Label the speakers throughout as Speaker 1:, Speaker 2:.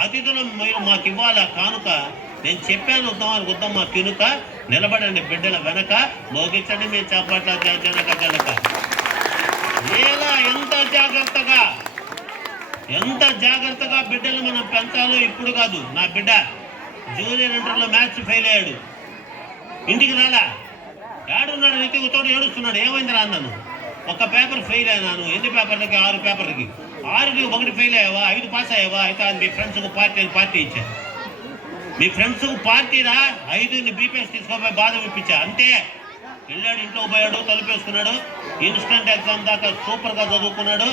Speaker 1: అతిథులు మీరు మాకు ఇవ్వాలా కానుక నేను చెప్పాను వద్దాం వద్దాం మా కినుక నిలబడండి బిడ్డల వెనక మోగించండి మేము చప్పట్ల జనక జనక ఎలా ఎంత జాగ్రత్తగా ఎంత జాగ్రత్తగా బిడ్డలు మనం పెంచాలో ఇప్పుడు కాదు. నా బిడ్డ జూనియర్ ఇంటర్లో మ్యాథ్స్ ఫెయిల్ అయ్యాడు. ఇంటికి రాలా? ఏడున్నాడు నితికి తోడు ఏడుస్తున్నాడు. ఏమైందిరా అన్నాను. ఒక పేపర్ ఫెయిల్ అయినాను. ఎన్ని పేపర్లకి? ఆరు పేపర్లకి. ఆరుకి ఒకటి ఫెయిల్ అయ్యావా? ఐదు పాస్ అయ్యావా? అయితే అది మీ ఫ్రెండ్స్కి పార్టీ పార్టీ ఇచ్చా. మీ ఫ్రెండ్స్కు పార్టీరా ఐదుని బీపీఎస్ తీసుకోపోయి బాధ ఇప్పించా అంతే వెళ్ళాడు ఇంట్లో పోయాడు తలుపేసుకున్నాడు ఇన్స్టెంట్ ఎగ్జామ్ దాకా సూపర్గా చదువుకున్నాడు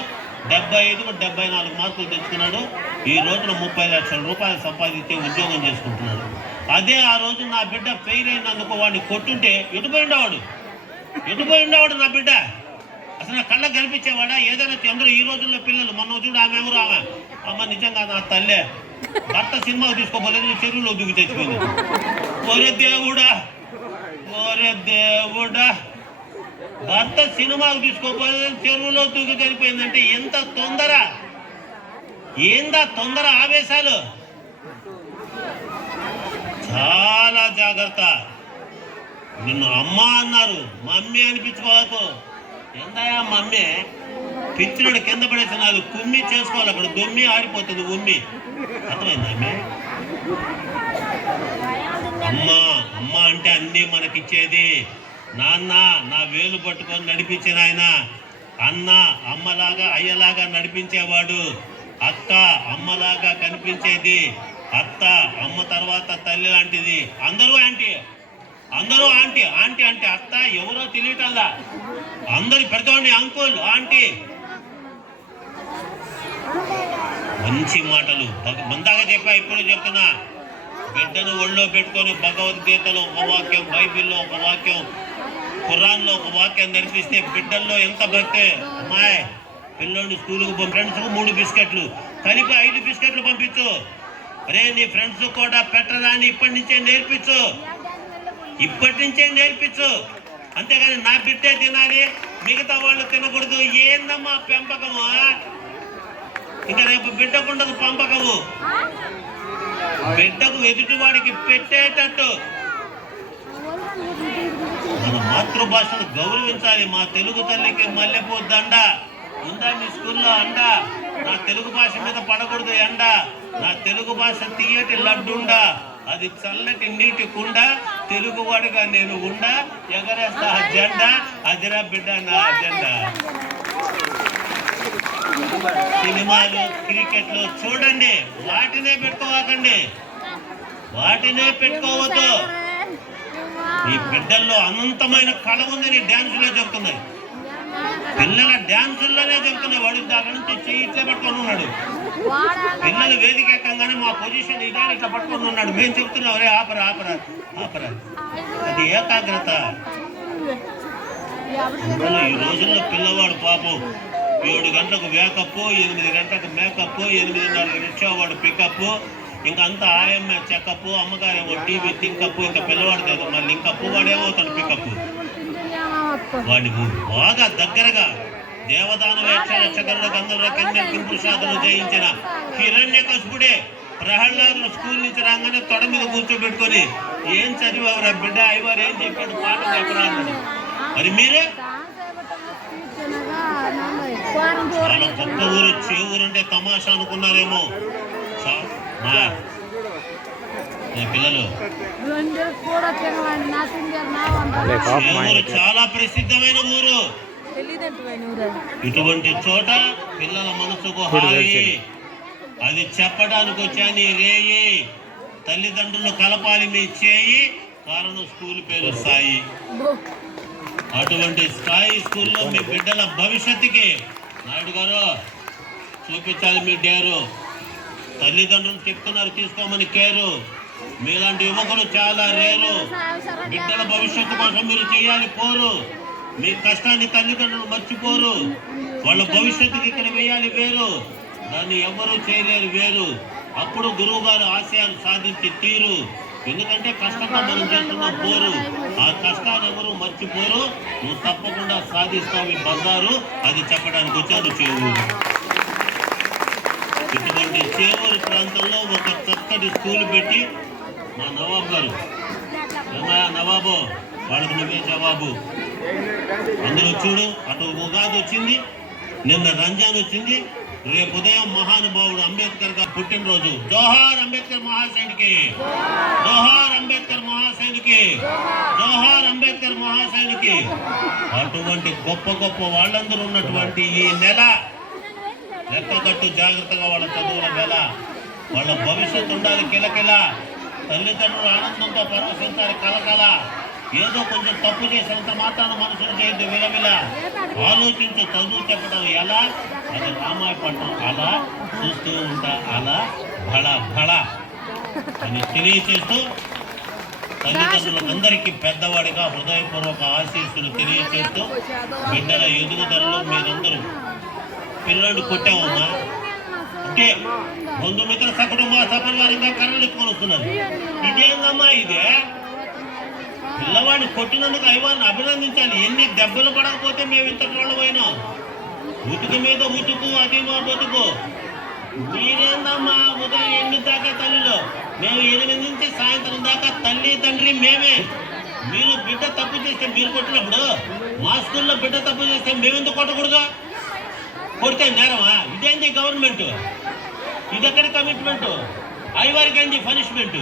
Speaker 1: డెబ్బై ఐదుకు డెబ్బై నాలుగు మార్కులు తెచ్చుకున్నాడు. ఈ రోజున ముప్పై లక్షల రూపాయలు సంపాదించే ఉద్యోగం చేసుకుంటున్నాడు. అదే ఆ రోజు నా బిడ్డ ఫెయిల్ అయినందుకు వాడిని కొట్టుంటే ఎటుపోయిండేవాడు ఎటుపోయిండేవాడు నా బిడ్డ? అసలు నా కళ్ళకు కనిపించేవాడా? ఏదైనా అందరూ ఈ రోజుల్లో పిల్లలు మొన్న చూడు ఆమె ఎవరు? ఆమె. అమ్మ నిజంగా నా తల్లే. భర్త సినిమాకు తీసుకోపోలేదు నీ చెరువులో దిగి తెచ్చిపోయింది. ఒరే దేవుడా ఒరే దేవుడా. భర్త సినిమాకు తీసుకోపోలేదు చెరువులో దూకి చనిపోయిందంటే ఎంత తొందర? ఏందా తొందర ఆవేశాలు? చాలా జాగ్రత్త. నిన్ను అమ్మ అన్నారు. Mummy అనిపించుకోవకు ఎందయా mummy? పిచ్చినోడు కింద పడేసిన కుమ్మి చేసుకోవాలి. అక్కడ దొమ్మి ఆరిపోతుంది ఉమ్మి. అర్థమైంది అమ్మే? అమ్మ అమ్మ అంటే అన్నీ మనకిచ్చేది. నాన్న నా వేలు పట్టుకొని నడిపించిన ఆయన అన్న అమ్మలాగా అయ్యలాగా నడిపించేవాడు. అక్క అమ్మలాగా కనిపించేది. అత్త అమ్మ తర్వాత తల్లి లాంటిది. అందరూ ఆంటీ అందరూ ఆంటీ ఆంటీ అంటే అత్త ఎవరో తెలియటల్లా అందరి పెద్దవాడిని అంకుల్ ఆంటీ. మంచి మాటలు. మందాగా చెప్పా ఇప్పుడు చెప్తున్నా. బిడ్డను ఒళ్ళో పెట్టుకొని భగవద్గీతలో ఒక వాక్యం బైబిల్లో ఒక వాక్యం ఖురాన్లో ఒక వాక్యం నేర్పిస్తే బిడ్డల్లో ఎంత భక్తే. అమ్మాయి పిల్లోడు స్కూల్కి పంపి ఫ్రెండ్స్కు మూడు బిస్కెట్లు. కలిపి ఐదు బిస్కెట్లు పంపించు. అరే నీ ఫ్రెండ్స్ కూడా పెట్టరా అని ఇప్పటి నుంచే నేర్పించు. ఇప్పటి నుంచే నేర్పించు. అంతేగాని నా బిడ్డే తినాలి మిగతా వాళ్ళు తినకూడదు. ఏందమ్మా పెంపకము ఇంకా రేపు బిడ్డకు ఉండదు పంపకము. బిడ్డకు ఎదుటివాడికి పెట్టేటట్టు. మన మాతృభాషను గౌరవించాలి. మా తెలుగు తల్లికి మల్లెపూ దండ. ఉందా మీ స్కూల్లో అండ? నా తెలుగు భాష మీద పడకూడదు ఎండ నా తెలుగు భాష తీయటి లడ్డుండా అది చల్లటి నీటి కుండ తెలుగువాడిగా నేను ఉండా ఎగరేస్తా జెండా అదిరా బిడ్డ నా అజెండా సినిమాలు క్రికెట్లు చూడండి వాటినే పెట్టుకోవకండి వాటినే పెట్టుకోవద్దు. ఈ బిడ్డల్లో అనంతమైన కళ ఉందని డ్యాన్సులో చెప్తున్నాయి. పిల్లల డ్యాన్సుల్లోనే చెప్తున్నాయి. వాడు దాని నుంచి చేయిట్లే పెట్టుకొని ఉన్నాడు. పిల్లలు వేదిక ఎక్కగానే మా పొజిషన్ ఇదా ఇట్లా పట్టుకొని ఉన్నాడు. మేము చెప్తున్నాం అరే ఆపరా ఆపరా ఆపరా. అది ఏకాగ్రత. ఈ రోజుల్లో పిల్లవాడు పాపం ఏడు గంటలకు వేకప్ ఎనిమిది గంటలకు మేకప్ ఎనిమిదిన్నర రిక్షావాడు పికప్ ఇంకా అంతా ఆయమ్మ చెకప్ అమ్మగారేమో టీవీ తింకప్ ఇంకా పిల్లవాడు కదా మళ్ళీ ఇంకప్ వాడేమవుతాడు పికప్ వాడిని బాగా దగ్గరగా దేవదాన వేక్ష రక్షకరుడు గంధర్వ కింద కింపురుషాదులు జయించిన హిరణ్య కసుపుడే ప్రహ్లాదులు స్కూల్ నుంచి రాగానే తొడ మీద కూర్చోబెట్టుకొని ఏం చదివావురా బిడ్డ? అయ్యవారు ఏం చెప్పాడు? పాట చెప్పరా అన్నాడు. మరి మీరే? చాలా గొప్ప ఊరు చే ఊరు అంటే తమాషా అనుకున్నారేమో. పిల్లలు. చాలా ప్రసిద్ధమైన ఊరే. ఇటువంటి చోట పిల్లల మనసుకు హాయి. అది చెప్పడానికి వచ్చాను రేయి. తల్లిదండ్రులు కలపాలి మీ చేయి. కారణం స్కూల్ పేరు సాయి. అటువంటి స్థాయి స్కూల్లో మీ బిడ్డల భవిష్యత్తుకి నాయుడు గారు చూపించాలి మీ డేరు. తల్లిదండ్రులు చెప్తున్నారు తీసుకోమని కేరు. మీలాంటి యువకులు చాలా రేరు. బిడ్డల భవిష్యత్తు కోసం మీరు చేయాలి పోరు. మీ కష్టాన్ని తల్లిదండ్రులు మర్చిపోరు. వాళ్ళ భవిష్యత్తుకి ఇక్కడ వేయాలి వేరు. దాన్ని ఎవరూ చేయలేరు వేరు. అప్పుడు గురువు గారు ఆశయాలు సాధించి తీరు. ఎందుకంటే కష్టంగా మనం చేస్తున్నాం పోరు. ఆ కష్టాన్ని ఎవరు మర్చిపోరు. నువ్వు తప్పకుండా సాధిస్తావు ఈ బంగారు. అది చెప్పడానికి వచ్చాను చెవు ఇటువంటి చేవూరు ప్రాంతంలో ఒక చక్కటి స్కూల్ పెట్టి మా నవాబు గారు. నవాబు? వాళ్ళకు నువ్వే జవాబు. అందరూ చూడు అటు ఉగాది వచ్చింది నిన్న రంజాన్ వచ్చింది రేపు ఉదయం మహానుభావుడు అంబేద్కర్ గారు పుట్టినరోజు. జోహార్ అంబేద్కర్ మహాశయుడికి జోహార్ అంబేద్కర్ మహాశయుడికి జోహార్ అంబేద్కర్ మహాశయుడికి అటువంటి గొప్ప గొప్ప వాళ్ళందరూ ఉన్నటువంటి ఈ నెల లెక్కగట్టు జాగ్రత్తగా వాళ్ళ చదువుల నెల వాళ్ళ భవిష్యత్తు ఉండాలి కిలకిల. తల్లిదండ్రులు ఆనందంతో పరవశించాలి కలకల. ఏదో కొంచెం తప్పు చేసినంత మాత్రాన మనసులు చేయొద్దు విలవిల ఆలోచించు చదువు చెప్పడం ఎలా? అది రామాయ అలా చూస్తూ ఉంటా అలా భళ భళ అని తెలియచేస్తూ తల్లిదండ్రులందరికీ పెద్దవాడిగా హృదయపూర్వక ఆశీస్సులు తెలియచేస్తూ బిడ్డల ఎదుగుదలలో మీరందరూ పిల్లాడు కొట్టామమ్మా అంటే బంధుమిత్ర సకుటుంబ సపరివారంగా కర్రలు ఎత్తుకొని వస్తున్నారు. ఇదేందమ్మా ఇదే? పిల్లవాడిని కొట్టినందుకు అయ్యవారిని అభినందించాలి. ఎన్ని దెబ్బలు పడకపోతే మేము ఇంత కోళ్ళమైనా ఉతుకు మీద ఉతుకు అది మా బతుకు. మీరేందమ్మా ఉదయం ఎనిమిది దాకా తల్లిలో? మేము ఎనిమిది నుంచి సాయంత్రం దాకా తల్లి తండ్రి మేమే. మీరు బిడ్డ తప్పు చేస్తే మీరు కొట్టినప్పుడు మా స్కూల్లో బిడ్డ తప్పు చేస్తే మేమెందుకు కొట్టకూడదు? కొడితే నేరమా? ఇదేంది గవర్నమెంట్ ఇది ఎక్కడి కమిట్మెంట్ ఐవారికి ఏంది పనిష్మెంట్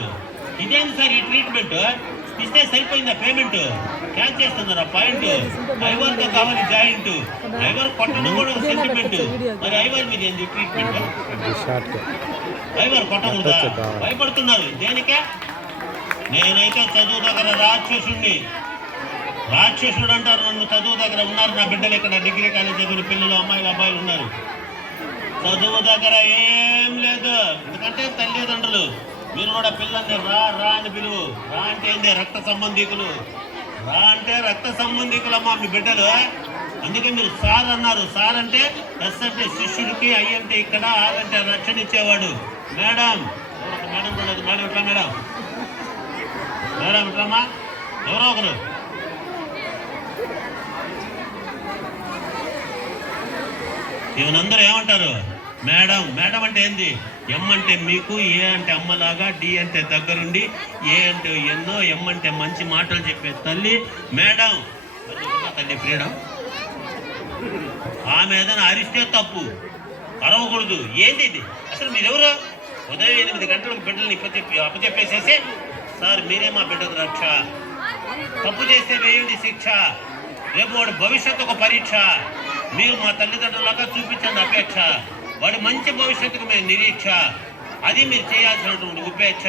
Speaker 1: ఇదేంది సార్ ఈ ట్రీట్మెంట్ ఇస్తే సరిపోయిందా పేమెంట్ క్యాచ్ చేస్తున్నారా? పాయింట్ ఐవర్తో కావాలి జాయింట్ ఐవర్ కొట్టడం కూడా ఒక సెంటిమెంట్ మరి ఐవర్ మీద ఏంది ట్రీట్మెంట్ ఐవర్ కొట్టకూడదా భయపడుతున్నారు. దేనికే? నేనైతే చదువు దగ్గర రాక్షసుణ్ణి. రాక్షసుడు అంటారు నన్ను. చదువు దగ్గర ఉన్నారు నా బిడ్డలు ఇక్కడ. డిగ్రీ కాలేజ్ చదివిన పిల్లలు అమ్మాయిలు అబ్బాయిలు ఉన్నారు. చదువు దగ్గర ఏం లేదు. ఎందుకంటే తల్లిదండ్రులు. మీరు కూడా పిల్లల్ని రా రా అని పిలువు. రా అంటే ఏంది? రక్త సంబంధికులు. రా అంటే రక్త సంబంధికులమ్మా మీ బిడ్డలు. అందుకే మీరు సార్ అన్నారు. సార్ అంటే ఎస్ అంటే శిష్యుడికి ఐ అంటే ఇక్కడ ఆర్ అంటే రక్షణ ఇచ్చేవాడు. మేడం. మేడం కూడా మేడం ఎట్లా మేడం? మేడం ఎట్లమ్మా? ఎవరో ఒకరు? ఈయనందరూ ఏమంటారు? మేడం. మేడం అంటే ఏంది? ఎం అంటే మీకు ఏ అంటే అమ్మలాగా డి అంటే దగ్గరుండి ఏ అంటే ఎన్నో ఎం అంటే మంచి మాటలు చెప్పే తల్లి మేడం. తల్లి ఫ్రీడమ్. ఆమె ఏదైనా అరిస్తే తప్పు. అరవకూడదు. ఏంది ఇది? అసలు మీరెవరు? ఉదయం ఎనిమిది గంటలకు బిడ్డల్ని ఇప్పచెప్పి అప్పచెప్పేసేసి? సార్ మీరే మా బిడ్డకు రక్ష. తప్పు చేస్తే వేయండి శిక్ష. రేపు వాడు భవిష్యత్తు ఒక పరీక్ష. మీరు మా తల్లిదండ్రులాగా చూపించండి అపేక్ష. వాడి మంచి భవిష్యత్తుకు మేము నిరీక్ష. అది మీరు చేయాల్సినటువంటి ఉపేక్ష.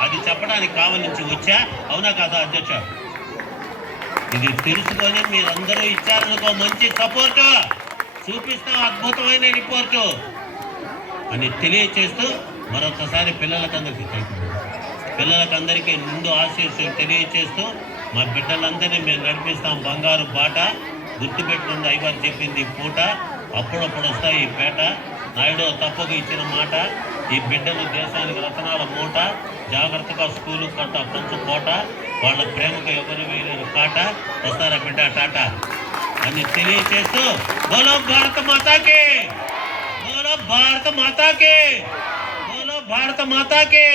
Speaker 1: అది చెప్పడానికి కావలించి వచ్చా? అవునా కాదా అధ్యక్ష? ఇది తెలుసుకొని మీరందరూ ఇచ్చారనుకో మంచి సపోర్టు చూపిస్తాం అద్భుతమైన రిపోర్టు అని తెలియచేస్తూ మరొకసారి పిల్లలకందరికీ థ్యాంక్ పిల్లలకందరికీ ముందు ఆశీస్సు తెలియచేస్తూ మా బిడ్డలందరినీ మేము నడిపిస్తాం బంగారు బాట. గుర్తుపెట్టుకుంది ఐవారు చెప్పింది పూట. అప్పుడప్పుడు వస్తాయి ఈ పేట. నాయుడు తప్పక ఇచ్చిన మాట ఈ బిడ్డలు దేశానికి రతనాల మూట జాగ్రత్తగా స్కూలు కట్ట పంచు కోట వాళ్ళ ప్రేమకు ఎవరు వేయలేని కాట. వస్తారా బిడ్డ టాటా? అని తెలియచేస్తూ బోలో భారత మాతాకి! బోలో భారత మాతాకి! బోలో భారత మాతాకి!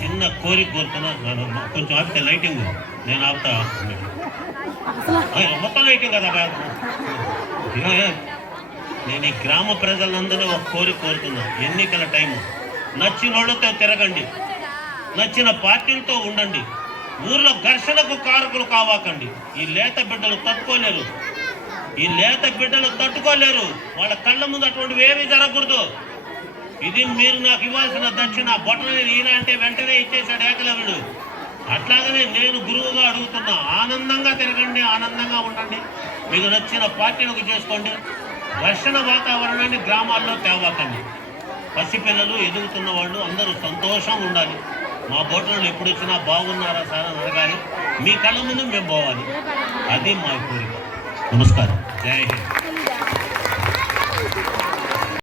Speaker 1: చిన్న కోరిక కోరుతున్నా కొంచెం ఆపితే లైటింగ్ నేను ఆపుతా. మొత్తం లైటింగ్ కదా. నేను ఈ గ్రామ ప్రజలందరూ ఒక కోరిక కోరుతున్నా ఎన్నికల టైము నచ్చిన వాళ్ళతో తిరగండి. నచ్చిన పార్టీలతో ఉండండి. ఊర్లో ఘర్షణకు కారకులు కావాకండి. ఈ లేత బిడ్డలు తట్టుకోలేరు. ఈ లేత బిడ్డలు తట్టుకోలేరు. వాళ్ళ కళ్ళ ముందు అటువంటివి ఏమీ జరగకూడదు. ఇది మీరు నాకు ఇవ్వాల్సిన దక్షిణ బొట్టని ఈయన అంటే వెంటనే ఇచ్చేశాడు ఏకలవ్యుడు. అట్లాగనే నేను గురువుగా అడుగుతున్నా ఆనందంగా తిరగండి ఆనందంగా ఉండండి. మీకు నచ్చిన పార్టీలకు చేసుకోండి. ఘర్షణ వాతావరణాన్ని గ్రామాల్లో తేవాకండి. పసిపిల్లలు ఎదుగుతున్న వాళ్ళు అందరూ సంతోషంగా ఉండాలి. మా బోట్లలో ఎప్పుడు వచ్చినా బాగున్నారా సార్ అని అడగాలి. మీ కళ్ళ ముందు మేము పోవాలి. అది మా కోరిక. నమస్కారం. జై హింద్.